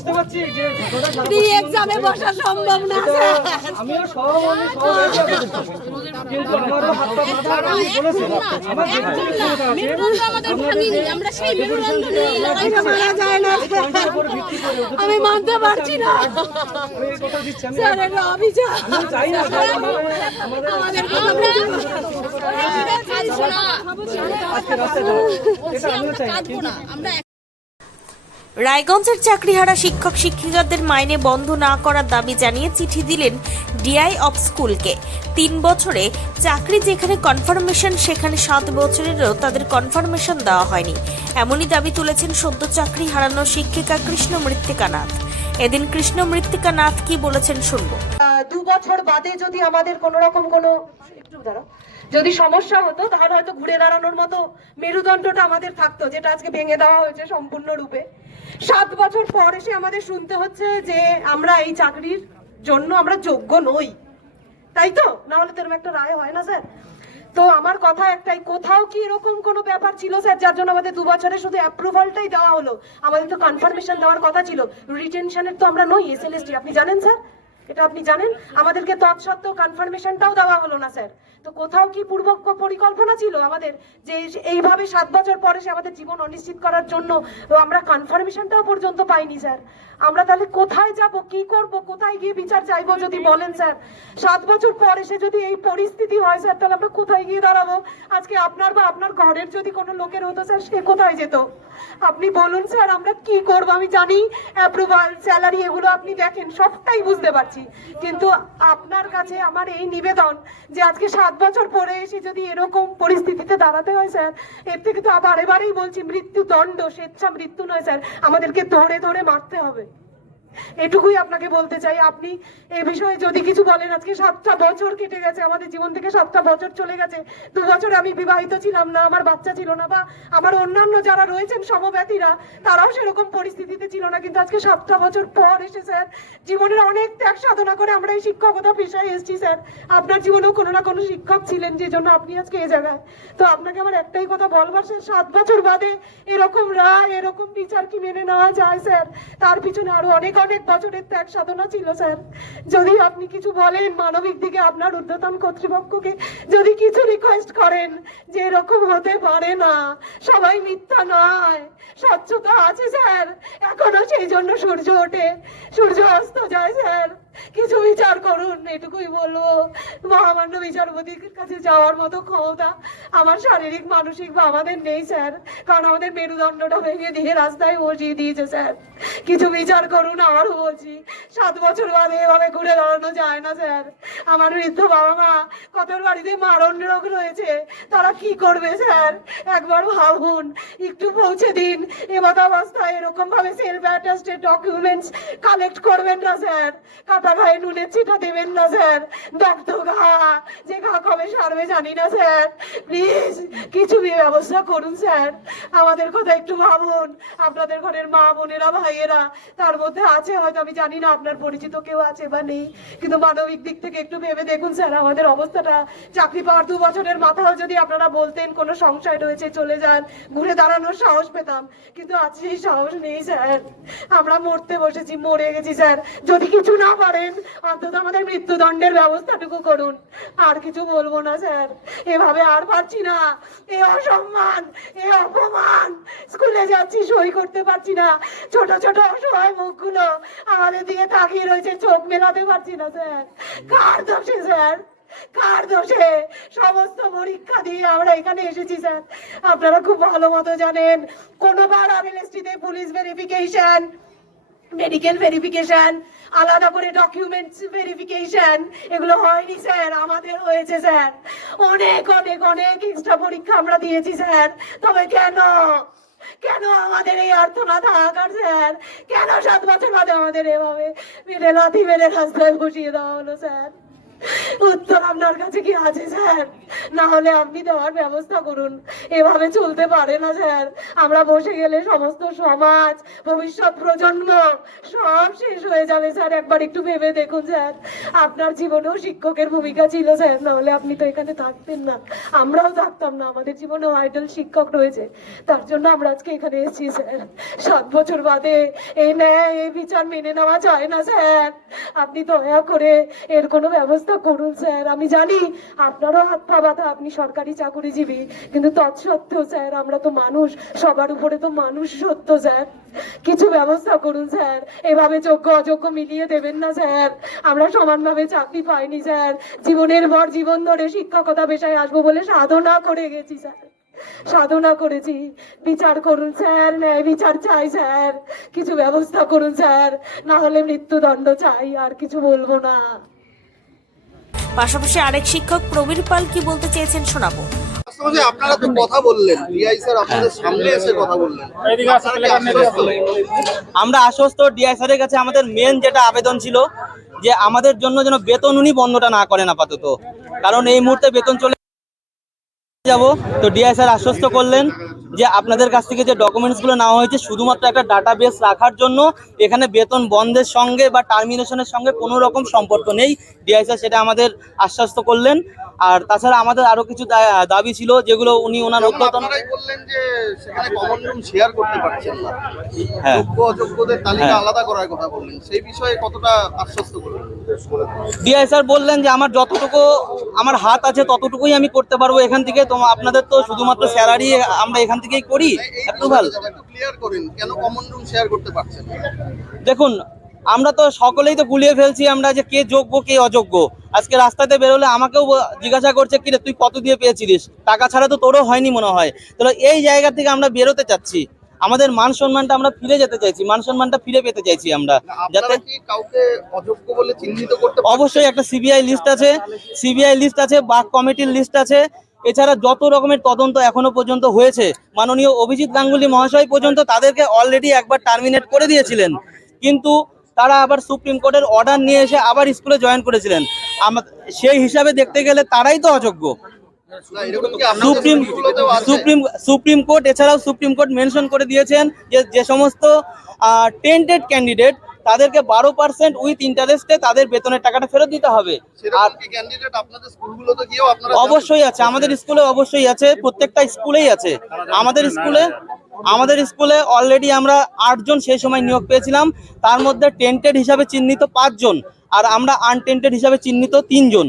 বুঝতে পারছি যে প্রি এক্সামে বসা সম্ভব না। আমিও সহমর্মী কিন্তু আমারও হাত পা বাঁধা আমি বলেছি আমার আমরা আমি মানতে পারছি না। আমি রায়গঞ্জের চাকরিহারা শিক্ষক শিক্ষিকাদের মাইনে বন্ধ না করার দাবি জানিয়ে চিঠি দিলেন ডিআই অফ স্কুলকে। তিন বছরে চাকরি যেখানে কনফার্মেশন, সেখানে সাত বছরেরও তাদের কনফার্মেশন দেওয়া হয়নি। এমনই দাবি তুলেছেন সদ্য চাকরি হারানো শিক্ষিকা কৃষ্ণ মৃত্তিকা নাথ। এদিন কৃষ্ণ মৃত্তিকা নাথ কি বলেছেন শুনব। দু বছর বাদে যদি আমাদের কোনো রকম কোনো যদি সমস্যা হতো, তাহলে হয়তো ঘুরে দাঁড়ানোর মতো মেরুদণ্ডটা আমাদের থাকতো, যেটা আজকে ভেঙে দেওয়া হয়েছে সম্পূর্ণ রূপে সাত বছর পর এসে আমাদের শুনতে হচ্ছে যে আমরা এই চাকরির জন্য আমরা যোগ্য নই। তাই তো? না হলে এরকম একটা রায় হয় না, স্যার? তো আমার কথা একটাই, কোথাও কি এরকম কোনো ব্যাপার ছিল, স্যার, যার জন্য আমাদের দু বছরে শুধু অ্যাপ্রুভালটাই দেওয়া হলো? আমাদের তো কনফার্মেশন দেওয়ার কথা ছিল। রিটেনশনের তো আমরা নই এসএলএসটি আপনি জানেন, স্যার? এটা আপনি জানেন? আমাদেরকে তৎসত্ত্বেও কনফার্মেশনটাও দেওয়া হলো না, স্যার। তো কোথাও কি পূর্ব পরিকল্পনা ছিল আমাদের যে এইভাবে সাত বছর পরে সে আমাদের জীবন অনিশ্চিত করার জন্য আমরা কনফার্মেশনটাও পর্যন্ত পাইনি, স্যার। আমরা তাহলে কোথায় যাব, কি করব, কোথায় গিয়ে বিচার চাইব যদি বলেন, স্যার? সাত বছর পর এসে যদি এই পরিস্থিতি হয়, স্যার, তাহলে আমরা কোথায় গিয়ে দাঁড়াবো? আজকে আপনার বা আপনার ঘরের যদি কোনো লোকের হতো, স্যার, সে কোথায় যেত? আপনি বলুন, স্যার, আমরা কি করব? আমি জানি অ্যাপ্রুভাল স্যালারি এগুলো আপনি দেখেন, সবটাই বুঝতে পারছি কিন্তু আপনার কাছে আমার এই নিবেদন যে আজকে সাত বছর পরে এসে যদি এরকম পরিস্থিতিতে দাঁড়াতে হয়, স্যার, এর থেকে তো আবার বারেই বলছি, মৃত্যুদণ্ড স্বেচ্ছা মৃত্যু নয়, স্যার। আমাদেরকে ধরে ধরে মারতে হবে। এটুকুই আপনাকে বলতে চাই, আপনি এ বিষয়ে যদি কিছু বলেন, আজকে সাতটা বছর কেটে গেছে, আমাদের জীবন থেকে সাতটা বছর চলে গেছে। দু বছর আমি বিবাহিত ছিলাম না, আমার বাচ্চা ছিল না, বা আমার অন্যান্য যারা রয়েছেন সমব্যথীরা তারাও সেরকম পরিস্থিতিতে ছিল না, কিন্তু আজকে সাতটা বছর পর এসে স্যার, জীবনের অনেক ত্যাগ সাধনা করে আমরা এই শিক্ষকতা পেশায় এসেছি, স্যার। আপনার জীবনেও কোনো না কোনো শিক্ষক ছিলেন, যে জন্য আপনি আজকে এ জায়গায়। তো আপনাকে আমার একটাই কথা বলবার, স্যার, সাত বছর বাদে এরকম রায়, এরকম বিচার কি মেনে নেওয়া যায়, স্যার? তার পিছনে আরও অনেক অনেক বছরের ত্যাগ সাধনা ছিল, স্যার। যদি আপনি কিছু বলেন, মানবিক দিকে আপনার ঊর্ধ্বতন কর্তৃপক্ষকে যদি কিছু রিকোয়েস্ট করেন, যে এরকম হতে পারে না, সবাই মিথ্যা নয়। স্বচ্ছতা আছে, স্যার। এখনও সেই জন্য সূর্য ওঠে। সূর্য অস্ত যায়, স্যার। কিছু বিচার করুন, এটুকুই বলব। মহামান্য বিচারপতির কাছে যাওয়ার মতো ক্ষমতা আমার শারীরিক, মানসিক বা আমাদের নেই, স্যার। কারণ আমাদের মেরুদণ্ডটা ভেঙে দিয়ে রাস্তায় বসিয়ে দিয়েছে, স্যার। কিছু বিচার করুন আমারও বলছি। সাত বছর বাদে এভাবে ঘুরে দাঁড়ানো যায় না, স্যার। আমার বৃদ্ধ বাবা মা কত বাড়িতে মারণ রোগ রয়েছে, তারা কি করবে, স্যার? একবার ভাবুন, একটু পৌঁছে দিন। এমতাবস্থায় এরকম ভাবে সেলফ অ্যাটাস্টেড ডকুমেন্টস কালেক্ট করবেন না, স্যার। কাটা নুনের দেবেন না স্যার। দগ্ধ ঘা যে ঘা কবে সারবে জানি না স্যার। প্লিজ কিছু ব্যবস্থা করুন স্যার। আমাদের কথা একটু ভাবুন। আপনাদের ঘরের মা বোনেরা, ভাইয়েরা, তার মধ্যে আছে, হয়তো আমি জানি না আপনার পরিচিত কেউ আছে বা নেই। কিন্তু মানবিক দিক থেকে একটু ভেবে দেখুন স্যার, আমাদের অবস্থাটা। চাকরি পাওয়ার দু বছরের মাথাও যদি আপনারা বলতেন কোনো সংশয় রয়েছে, চলে যান। ঘুরে দাঁড়ানোর সাহস পেতাম। কিন্তু আজ সেই সাহস নেই, স্যার। আমরা মরতে বসেছি, মরে গেছি, স্যার। যদি কিছু না পারেন। অন্তত আমাদের মৃত্যুদণ্ডের ব্যবস্থাটুকু করুন। আর কিছু বলব না, স্যার। এভাবে আর পারছি না। এ অসম্মান, এ অপমান। স্কুলে যাচ্ছি, সই করতে পারছি না। ছোট ছোট অসহায় মুখগুলো আমাদের দিকে তাকিয়ে রয়েছে, চোখ মেলাতে পারছি না, স্যার। কার দোষে, স্যার? কার দোষে? সমস্ত পরীক্ষা দিয়ে আমরা এখানে এসেছি, স্যার। আপনারা খুব ভালো মতো জানেন, কোনোবার আরএলএসটিতে পুলিশ ভেরিফিকেশন মেডিকেল ভেরিফিকেশন আলাদা করে ডকুমেন্টস ভেরিফিকেশন এগুলো হয়নি স্যার, আমাদের হয়েছে স্যার। অনেক অনেক অনেক এক্সট্রা পরীক্ষা আমরা দিয়েছি স্যার। তবে কেন? কেন আমাদের এই আর্থনা থাকার স্যার? কেন সাত বছর বাদে আমাদের এভাবে মিলে লাথি মেলে রাস্তায় বসিয়ে দেওয়া হলো স্যার? উত্তর আপনার কাছে কি আছে, স্যার? না হলে আপনি দেওয়ার ব্যবস্থা করুন। এভাবে চলতে পারে না, স্যার। আমরা বসে গেলে সমস্ত সমাজ, ভবিষ্যৎ প্রজন্ম সব শেষ হয়ে যাবে, স্যার। একবার একটু ভেবে দেখুন, স্যার। আপনার জীবনেও শিক্ষকের ভূমিকা ছিল, স্যার। নাহলে আপনি তো এখানে থাকতেন না। আমরাও থাকতাম না। আমাদের জীবনেও আইডল শিক্ষক রয়েছে। তার জন্য আমরা আজকে এখানে এসেছি, স্যার। সাত বছর বাদে এই ন্যায়, এই বিচার মেনে নেওয়া যায় না, স্যার। আপনি দয়া করে এর কোনো ব্যবস্থা করুন, স্যার। আমি জানি আপনারও হাত পা বাঁধা, আপনি সরকারি চাকুরিজীবী, কিন্তু তৎসত্ত্বেও, স্যার, আমরা তো মানুষ, সবার উপরে তো মানুষ সত্য, স্যার। কিছু ব্যবস্থা করুন, স্যার। এভাবে যোগ্য, অযোগ্য মিলিয়ে দেবেন না, স্যার। আমরা সমানভাবে চাকরি পাইনি, স্যার। জীবনের পর জীবন ধরে শিক্ষকতা পেশায় আসব বলে সাধনা করে গেছি, স্যার। সাধনা করেছি। বিচার করুন, স্যার। ন্যায় বিচার চাই, স্যার। কিছু ব্যবস্থা করুন, স্যার। না হলে মৃত্যুদণ্ড চাই, আর কিছু বলব না। পাশাপাশি আরেক শিক্ষক প্রবীর পাল কি বলতে চেয়েছেন শোনাবো। আপনারা তো কথা বললেন ডিআই স্যার আপনাদের সামনে এসে কথা বললেন? আমরা আশ্বস্ত ডিআই স্যারের কাছে আমাদের মেন যেটা আবেদন ছিল যে আমাদের জন্য যেন বেতন উনি বন্ধটা না করেন আপাতত। কারণ এই মুহূর্তে বেতন চলে যাব। তো ডিআই স্যার আশ্বস্ত করলেন যে আপনাদের কাছ থেকে যে ডকুমেন্টসগুলো নেওয়া হয়েছে শুধুমাত্র একটা ডাটা বেস রাখার জন্য এখানে বেতন বন্ধের সঙ্গে বা টার্মিনেশনের সঙ্গে কোনো রকম সম্পর্ক নেই। ডিআই স্যার সেটা আমাদের আশ্বস্ত করলেন। আর তাছাড়া আমাদের আরও কিছু দাবি ছিল যেগুলো উনি ওনার অধ্যতন হ্যাঁ। তালিকা হ্যাঁ। বললেন যে আমার যতটুকু আমার হাত আছে ততটুকুই আমি করতে পারব এখান থেকে। তো আপনাদের তো শুধুমাত্র স্যালারি আমরা এখান থেকেই করি অ্যাপ্রুভাল ক্লিয়ার করেন কেন কমন রুম শেয়ার করতে পারছেন দেখুন আমরা তো সকলেই তো গুলিয়ে ফেলছি আমরা যে কে যোগ্য কে অযোগ্য। আজকে রাস্তাতে বেরোলে আমাকেও জিজ্ঞাসা করছে কি রে তুই কত দিয়ে পেয়েছিলিস? টাকা ছাড়া তো তোরও হয়নি মনে হয়। তাহলে এই জায়গা থেকে আমরা বেরোতে চাচ্ছি। আমাদের মান সম্মানটা আমরা ফিরে যেতে চাইছি মান সম্মানটা ফিরে পেতে চাইছি আমরা। যাতে কাউকে অযোগ্য বলে চিহ্নিত করতে অবশ্যই একটা সিবিআই লিস্ট আছে। সিবিআই লিস্ট আছে বাক কমিটির লিস্ট আছে। এছাড়া যত রকমের তদন্ত এখনও পর্যন্ত হয়েছে, মাননীয় অভিজিৎ গাঙ্গুলি মহাশয় পর্যন্ত তাদেরকে অলরেডি একবার টার্মিনেট করে দিয়েছিলেন। কিন্তু তারা আবার সুপ্রিম কোর্টের অর্ডার নিয়ে এসে আবার স্কুলে জয়েন করেছিলেন। সেই হিসাবে দেখতে গেলে তারাই তো অযোগ্য। সুপ্রিম সুপ্রিম সুপ্রিম কোর্ট, এছাড়াও সুপ্রিম কোর্ট মেনশন করে দিয়েছেন যে যে সমস্ত টেন্টেড ক্যান্ডিডেট তাদেরকে বারো পার্সেন্ট উইথ ইন্টারেস্টে তাদের বেতনের টাকাটা ফেরত দিতে হবে। আর অবশ্যই আছে। আমাদের স্কুলে অবশ্যই আছে। প্রত্যেকটা স্কুলেই আছে। আমাদের স্কুলে আমাদের স্কুলে অলরেডি আমরা আটজন সেই সময় নিয়োগ পেয়েছিলাম। তার মধ্যে টেন্টেড হিসাবে চিহ্নিত পাঁচজন। আর আমরা আনটেন্টেড হিসাবে চিহ্নিত তিনজন।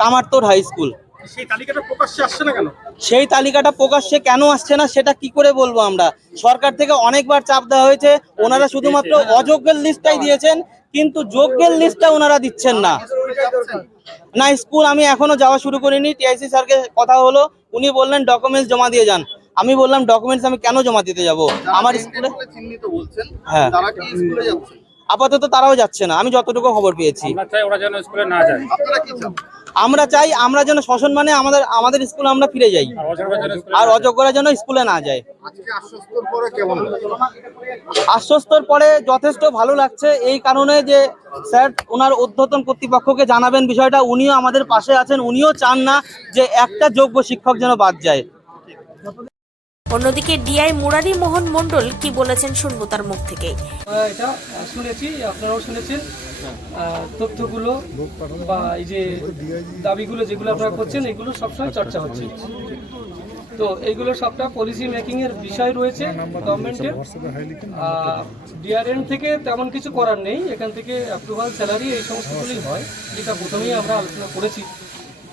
কামারতোর হাই স্কুল সেই তালিকাটা প্রকাশ্যে আসছে না কেন? সেই তালিকাটা প্রকাশ্যে কেন আসছে না সেটা কি করে বলব আমরা? সরকার থেকে অনেকবার চাপ দেওয়া হয়েছে ওনারা শুধুমাত্র অযোগ্যের লিস্টটাই দিয়েছেন কিন্তু যোগ্যের লিস্টটা ওনারা দিচ্ছেন না। না স্কুল আমি এখনও যাওয়া শুরু করিনি টিআইসি স্যারকে কথা হলো উনি বললেন ডকুমেন্টস জমা দিয়ে যান। আমি বললাম ডকুমেন্টস আমি কেন জমা দিতে যাব? আমার স্কুলে হ্যাঁ। তারা কি স্কুলে যাচ্ছেন আপাতত তারাও যাচ্ছে না আমি যতটুকু খবর পেয়েছি। ওরা যেন স্কুলে না যায়। আপনারা কি চান? আমরা চাই আমরা যেন মানে আমাদের আমাদের স্কুলে আমরা ফিরে যাই। আর অযোগ্যরা যেন স্কুলে না যায়। আশ্বস্তর পরে কেমন আশ্বস্তর পরে যথেষ্ট ভালো লাগছে এই কারণে যে স্যার ওনার উদ্ধতন কর্তৃপক্ষকে জানাবেন বিষয়টা উনিও আমাদের পাশে আছেন উনিও চান না যে একটা যোগ্য শিক্ষক যেন বাদ যায়। অন্যদিকে ডিআই মুরারি মোহন মণ্ডল কি বলেছেন শুনব তার মুখ থেকে। এটা শুনেছি, আপনারাও শুনেছেন। তথ্যগুলো বা এই যে দাবিগুলো যেগুলো আপনারা করছেন, এগুলো সবসময় চর্চা হচ্ছে। তো এইগুলো সবটা পলিসি মেকিং এর বিষয় রয়েছে গভর্নমেন্টের ডিআরএন থেকে তেমন কিছু করার নেই। এখান থেকে অ্যাপ্রুভাল স্যালারি এই সমস্তগুলি হয়। যেটা প্রথমেই আমরা আলোচনা করেছি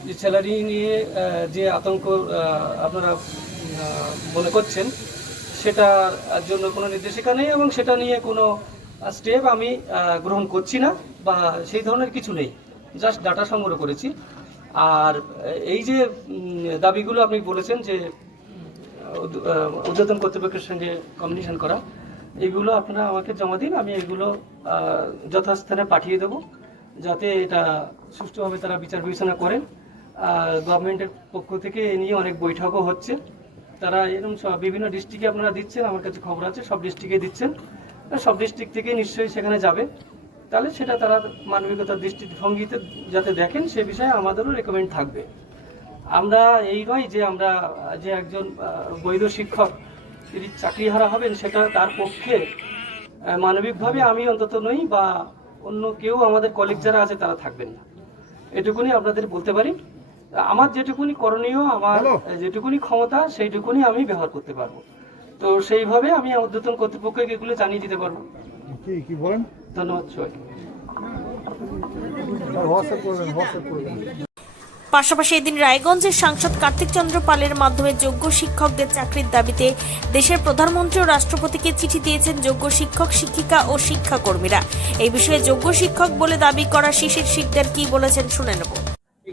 যে স্যালারি নিয়ে যে আতঙ্ক আপনারা মনে করছেন সেটার জন্য কোনো নির্দেশিকা নেই এবং সেটা নিয়ে কোনো স্টেপ আমি গ্রহণ করছি না বা সেই ধরনের কিছু নেই। জাস্ট ডাটা সংগ্রহ করেছি। আর এই যে দাবিগুলো আপনি বলেছেন যে উদ- আহ, ঊর্ধ্বতন কর্তৃপক্ষের সঙ্গে কমিউনিকেশন করা এগুলো আপনারা আমাকে জমা দিন আমি এগুলো যথাস্থানে পাঠিয়ে দেবো যাতে এটা সুষ্ঠুভাবে তারা বিচার বিবেচনা করেন। গভর্নমেন্টের পক্ষ থেকে এ নিয়ে অনেক বৈঠকও হচ্ছে। তারা এরকম সব- বিভিন্ন ডিস্ট্রিক্টে আপনারা দিচ্ছেন, আমার কাছে খবর আছে, সব ডিস্ট্রিক্টে দিচ্ছেন। সব ডিস্ট্রিক্ট থেকে নিশ্চয়ই সেখানে যাবে। তাহলে সেটা তারা মানবিকতার দৃষ্টিভঙ্গিতে যাতে দেখেন, সে বিষয়ে আমাদেরও রেকমেন্ড থাকবে। আমরা এই নয় যে আমরা, যে একজন বৈধ শিক্ষক, তিনি চাকরি হারা হবেন, সেটা তার পক্ষে মানবিকভাবে আমি অন্তত নই বা অন্য কেউ আমাদের কলিগ যারা আছে, তারা থাকবেন না। এটুকুনি আপনাদের বলতে পারি। আমার যেটুকুনি করণীয় আমার যেটুকুনি ক্ষমতা সেইটুকুনি আমি ব্যবহার করতে পারব। তো সেইভাবে আমি ঊর্ধ্বতন কর্তৃপক্ষকে এগুলো জানিয়ে দিতে পারব। কি কি বলেন? ধন্যবাদ করবেন। পাশাপাশি এদিন রায়গঞ্জের সাংসদ কার্তিক চন্দ্র পালের মাধ্যমে যোগ্য শিক্ষকদের চাকরির দাবিতে দেশের প্রধানমন্ত্রী ও রাষ্ট্রপতিকে চিঠি দিয়েছেন যোগ্য শিক্ষক শিক্ষিকা ও শিক্ষাকর্মীরা। এই বিষয়ে যোগ্য শিক্ষক বলে দাবি করা শিশির শিকদার কি বলেছেন শুনে নেব।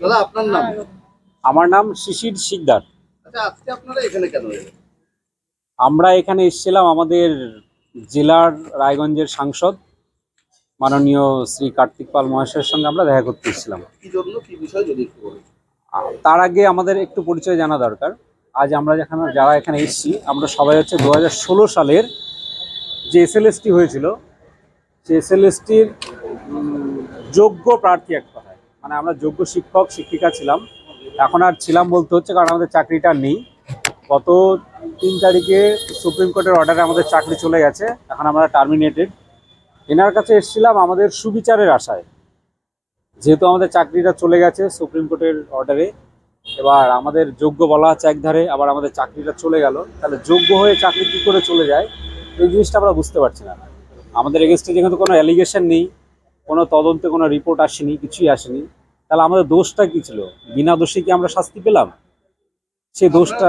দাদা আপনার নাম? আমার নাম শিশির শিকদার। আচ্ছা আজকে আপনারা এখানে কেন আমরা এখানে এসেছিলাম আমাদের জেলার রায়গঞ্জের সাংসদ মাননীয় শ্রী কার্তিক পাল মহাশয়ের সঙ্গে আমরা দেখা করতে এসেছিলাম। একটু তার আগে আমাদের একটু পরিচয় জানা দরকার। আজ আমরা যেখানে যারা এখানে এসেছি আমরা সবাই হচ্ছে দু হাজার ষোলো সালের যে এসএলএসটি হয়েছিল সে এসএলএসটির যোগ্য প্রার্থী এক কথায় মানে আমরা যোগ্য শিক্ষক, শিক্ষিকা ছিলাম। এখন আর ছিলাম বলতে হচ্ছে কারণ আমাদের চাকরিটা নেই। গত তিন তারিখে সুপ্রিম কোর্টের অর্ডারে আমাদের চাকরি চলে গেছে। এখন আমরা টার্মিনেটেড এনার কাছে এসেছিলাম আমাদের সুবিচারের আশায়। যেহেতু আমাদের চাকরিটা চলে গেছে সুপ্রিম কোর্টের অর্ডারে এবার আমাদের যোগ্য বলা হচ্ছে এক ধারে, আবার আমাদের চাকরিটা চলে গেল। তাহলে যোগ্য হয়ে চাকরি কী করে চলে যায়? এই জিনিসটা আমরা বুঝতে পারছি না। আমাদের এগেনস্টে যেহেতু কোনো অ্যালিগেশন নেই, কোনো তদন্তে কোনো রিপোর্ট আসেনি, কিছুই আসেনি। তাহলে আমাদের দোষটা কি ছিল? বিনা দোষে কি আমরা শাস্তি পেলাম? সেই দোষটা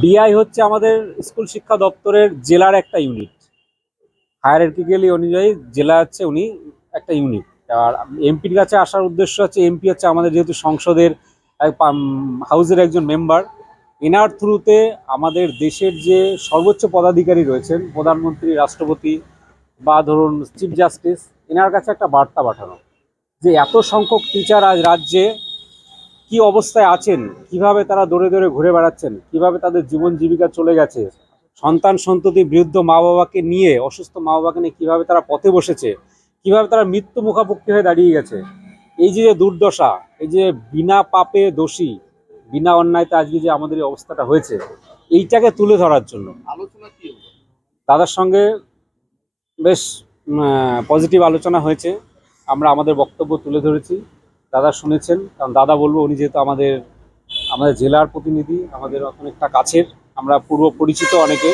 ডিআই হচ্ছে আমাদের স্কুল শিক্ষা দপ্তরের জেলার একটা ইউনিট হায়ার হায়ারার্কিক্যালি অনুযায়ী জেলা হচ্ছে উনি একটা ইউনিট আর এমপির কাছে আসার উদ্দেশ্য হচ্ছে এমপি হচ্ছে আমাদের যেহেতু সংসদের হাউসের একজন মেম্বার এনার থ্রুতে আমাদের দেশের যে সর্বোচ্চ পদাধিকারী রয়েছেন প্রধানমন্ত্রী রাষ্ট্রপতি বা ধরুন চিফ জাস্টিস এনার কাছে একটা বার্তা পাঠানো যে এত সংখ্যক টিচার আজ রাজ্যে কি অবস্থায় আছেন কীভাবে তারা দৌড়ে দৌড়ে ঘুরে বেড়াচ্ছেন কীভাবে তাদের জীবন জীবিকা চলে গেছে সন্তান সন্ততি বৃদ্ধ মা বাবাকে নিয়ে অসুস্থ মা বাবাকে নিয়ে কীভাবে তারা পথে বসেছে কীভাবে তারা মৃত্যু মুখাপুক্ষি হয়ে দাঁড়িয়ে গেছে। এই যে দুর্দশা এই যে বিনা পাপে দোষী বিনা অন্যায়তে আজকে যে আমাদের এই অবস্থাটা হয়েছে এইটাকে তুলে ধরার জন্য। আলোচনা কি দাদার সঙ্গে বেশ পজিটিভ আলোচনা হয়েছে। আমরা আমাদের বক্তব্য তুলে ধরেছি। দাদা শুনেছেন, কারণ দাদা বলব, উনি যেহেতু আমাদের আমাদের জেলার প্রতিনিধি, আমাদের অনেকটা কাছের, আমরা পূর্ব পরিচিত অনেকে।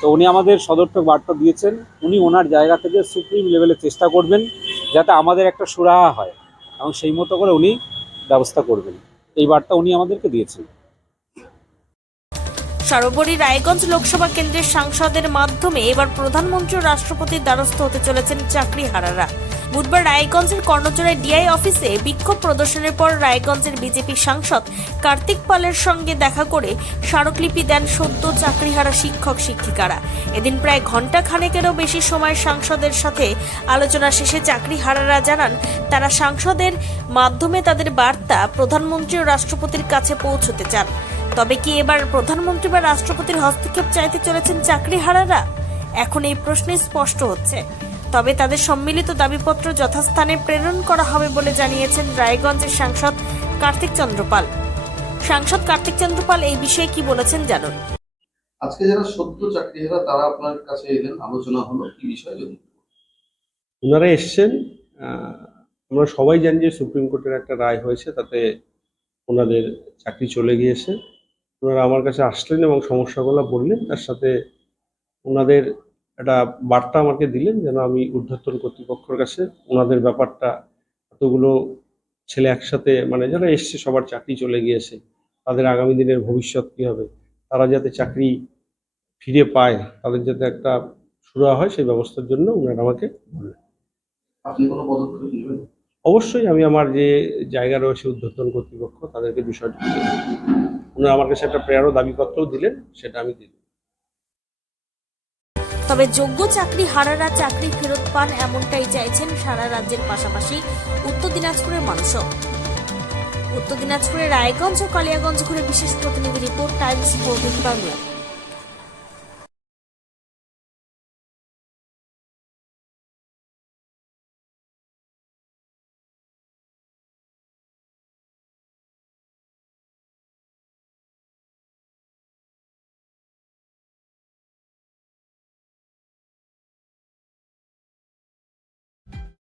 তো উনি আমাদের সদর্থক বার্তা দিয়েছেন, উনি ওনার জায়গা থেকে সুপ্রিম লেভেলে চেষ্টা করবেন, যাতে আমাদের একটা সুরাহা হয়। এবং সেই মতো করে উনি ব্যবস্থা করবেন। এই বার্তা উনি আমাদেরকে দিয়েছেন। সর্বোপরি রায়গঞ্জ লোকসভা কেন্দ্রের সাংসদের মাধ্যমে এবার প্রধানমন্ত্রী রাষ্ট্রপতির দ্বারস্থ হতে চলেছেন চাকরিহারারা। বুধবার রায়গঞ্জের কর্ণচড়ায় ডিআই অফিসে বিক্ষোভ প্রদর্শনের পর রায়গঞ্জের বিজেপি সাংসদ কার্তিক পালের সঙ্গে দেখা করে স্মারকলিপি দেন সদ্য চাকরিহারা শিক্ষক শিক্ষিকারা। এদিন প্রায় ঘণ্টা খানেকেরও বেশি সময় সাংসদের সাথে আলোচনা শেষে চাকরিহারারা জানান, তারা সাংসদের মাধ্যমে তাদের বার্তা প্রধানমন্ত্রী ও রাষ্ট্রপতির কাছে পৌঁছতে চান। তবে কি এবার প্রধানমন্ত্রী বা রাষ্ট্রপতির হস্তক্ষেপ চাইতে চলেছেন চাকরিহারারা? এখন এই প্রশ্নে স্পষ্ট হচ্ছে। তবে তাদের সম্মিলিত দাবিপত্র যথাস্থানে প্রেরণ করা হবে বলে জানিয়েছেন রায়গঞ্জের সাংসদ কার্তিক চন্দ্রপাল। সাংসদ কার্তিক চন্দ্রপাল এই বিষয়ে কি বলেছেন জানুন। আজকে যারা সদ্য চাকরিহারা তারা আপনার কাছে এলেন আলোচনা হলো কি বিষয় যদি ওনারা এসছেন আহ, আমরা সবাই জানি যে সুপ্রিম কোর্টের একটা রায় হয়েছে তাতে ওনাদের চাকরি চলে গিয়েছে। ওনারা আমার কাছে আসলেন এবং সমস্যাগুলো বললেন। তার সাথে ওনাদের একটা বার্তা আমাকে দিলেন যেন আমি ঊর্ধ্বতন কর্তৃপক্ষের কাছে ওনাদের ব্যাপারটা এতগুলো ছেলে একসাথে মানে যারা এসছে সবার চাকরি চলে গিয়েছে তাদের আগামী দিনের ভবিষ্যৎ কী হবে? তারা যাতে চাকরি ফিরে পায় তাদের যাতে একটা সুরা হয় সেই ব্যবস্থার জন্য ওনারা আমাকে আপনি কোনো পদক্ষেপ নেবেন? অবশ্যই আমি আমার যে জায়গা রয়েছে উদ্বোধন কর্তৃপক্ষ তাদেরকে বিষয়টি ওনারা আমার কাছে একটা প্রেয়ারও দাবিপত্রও দিলেন, সেটা আমি দিলাম। তবে যোগ্য চাকরি হারারা চাকরি ফেরত পান এমনটাই চাইছেন সারা রাজ্যের পাশাপাশি উত্তর দিনাজপুরের মানুষও। উত্তর দিনাজপুরের রায়গঞ্জ ও কালিয়াগঞ্জ ঘুরে বিশেষ প্রতিনিধি রিপোর্ট টাইমস ফোরটিন বাংলা।